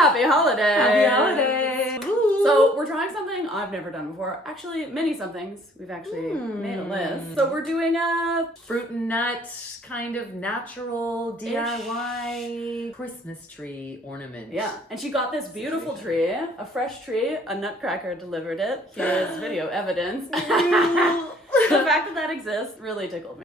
Happy holidays! Happy holidays! Ooh. So we're trying something I've never done before. Actually, many somethings. We've actually made a list. So we're doing a fruit and nut kind of natural DIY Christmas tree ornament. Yeah, and she got this beautiful tree, a fresh tree. A nutcracker delivered it. Here's video evidence. The fact that that exists really tickled me.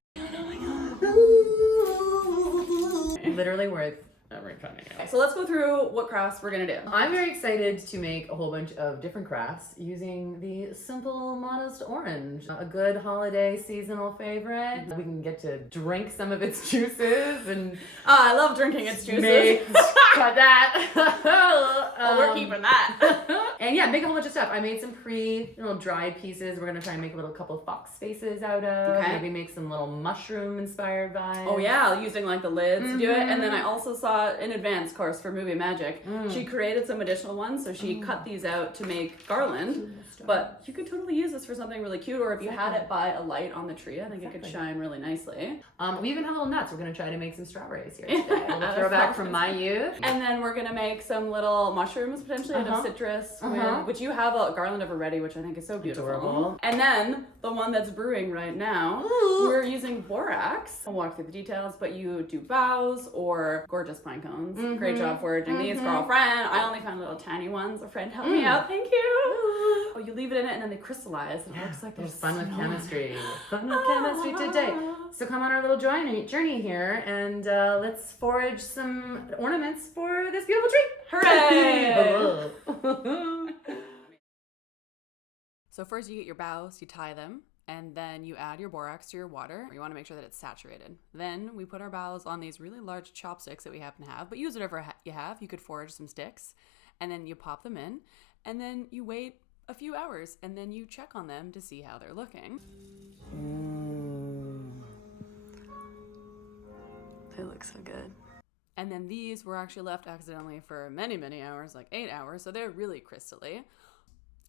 Literally worth every penny. So let's go through what crafts we're gonna do. I'm very excited to make a whole bunch of different crafts using the simple, modest orange. A good holiday seasonal favorite. We can get to drink some of its juices and I love drinking its juices. cut that. We're keeping that. And yeah, make a whole bunch of stuff. I made some dried pieces. We're gonna try and make a little couple fox faces out of. Okay. Maybe make some little mushroom inspired vibes. Oh yeah, using like the lids to do it. And then I also saw in advance course for Movie Magic. She created some additional ones, so she cut these out to make garland. But you could totally use this for something really cute, or if you had it by a light on the tree, I think it could shine really nicely. We even have little nuts. We're gonna try to make some strawberries here today. A little throwback from my youth. And then we're gonna make some little mushrooms potentially out of citrus, which you have a garland of already, which I think is so beautiful. Adorable. And then the one that's brewing right now, we're using Borax. I'll walk through the details, but you do boughs or gorgeous pine cones. Great job foraging these, girlfriend. I only found little tiny ones. A friend helped me out. Thank you. Oh, you leave it in it and then they crystallize. It looks like there's fun with chemistry. Fun with chemistry today. So come on our little journey here and let's forage some ornaments for this beautiful tree. Hooray! So first you get your boughs, you tie them, and then you add your borax to your water. You want to make sure that it's saturated. Then we put our boughs on these really large chopsticks that we happen to have, but use whatever you have. You could forage some sticks, and then you pop them in, and then you wait a few hours, and then you check on them to see how they're looking. They look so good. And then these were actually left accidentally for many, many hours, like 8 hours, so they're really crystally.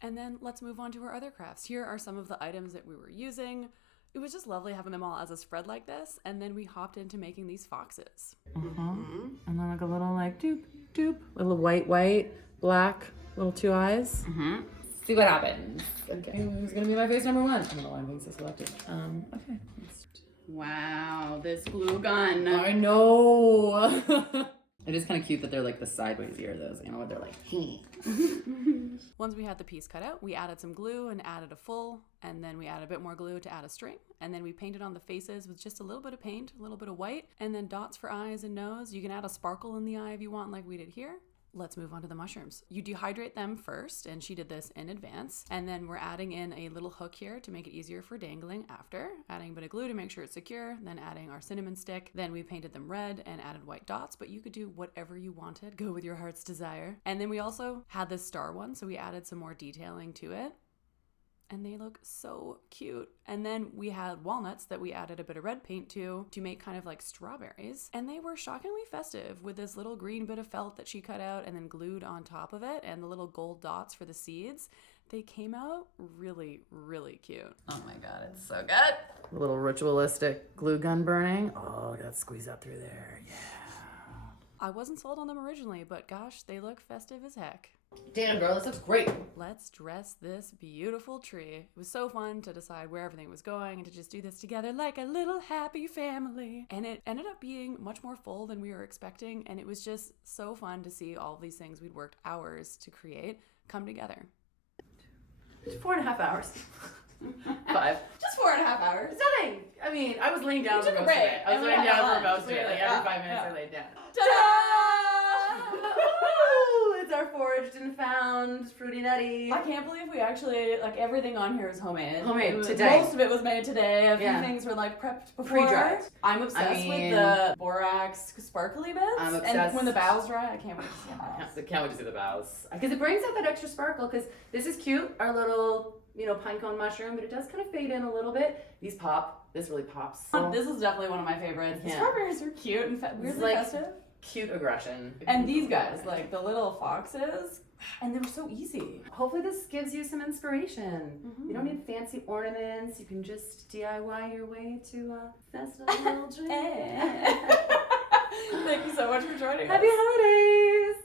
And then let's move on to our other crafts. Here are some of the items that we were using. It was just lovely having them all as a spread like this, and then we hopped into making these foxes. And then like a little like doop, doop. Little white, black, little two eyes. See what happens. Okay, who's gonna be my face number one? I don't know why I'm being so selective. Okay. Wow, this glue gun. I know. It is kind of cute that they're like the sideways ear, those, you know, where they're like, Once we had the piece cut out, we added some glue and added a full, and then we added a bit more glue to add a string, and then we painted on the faces with just a little bit of paint, a little bit of white, and then dots for eyes and nose. You can add a sparkle in the eye if you want, like we did here. Let's move on to the mushrooms. You dehydrate them first, and she did this in advance. And then we're adding in a little hook here to make it easier for dangling after. Adding a bit of glue to make sure it's secure, then adding our cinnamon stick. Then we painted them red and added white dots, but you could do whatever you wanted. Go with your heart's desire. And then we also had this star one, so we added some more detailing to it. And they look so cute. And then we had walnuts that we added a bit of red paint to make kind of like strawberries. And they were shockingly festive with this little green bit of felt that she cut out and then glued on top of it, and the little gold dots for the seeds. They came out really, really cute. Oh my God, it's so good. a little ritualistic glue gun burning. Oh, I got to squeeze up through there. Yeah. I wasn't sold on them originally, but gosh, they look festive as heck. Damn, girl, this looks great. Let's dress this beautiful tree. It was so fun to decide where everything was going and to just do this together like a little happy family. And it ended up being much more full than we were expecting, and it was just so fun to see all of these things we'd worked hours to create come together. 4.5 hours. 5. Just 4.5 hours. It's nothing. I mean, I was laying down You for took a most of break, it. I was and we laying had down for lunch. most of it. Like every 5 minutes I laid down. Ta-da! It's our foraged and found fruity nutty. I can't believe we actually, like, everything on here is homemade. Homemade today. Most of it was made today. A few things were, like, prepped before. Pre-dried. I'm obsessed with the borax sparkly bits. I'm obsessed. And when the boughs dry, I can't wait to see the boughs. I can't wait to see the boughs. Because it brings out that extra sparkle, because this is cute, our little, pinecone mushroom, but it does kind of fade in a little bit. These pop. This really pops. This is definitely one of my favorites. The strawberries are cute and weirdly festive. Cute aggression. And these guys, like the little foxes, and they were so easy. Hopefully this gives you some inspiration. You don't need fancy ornaments. You can just DIY your way to a festival dream. Thank you so much for joining us. Happy holidays!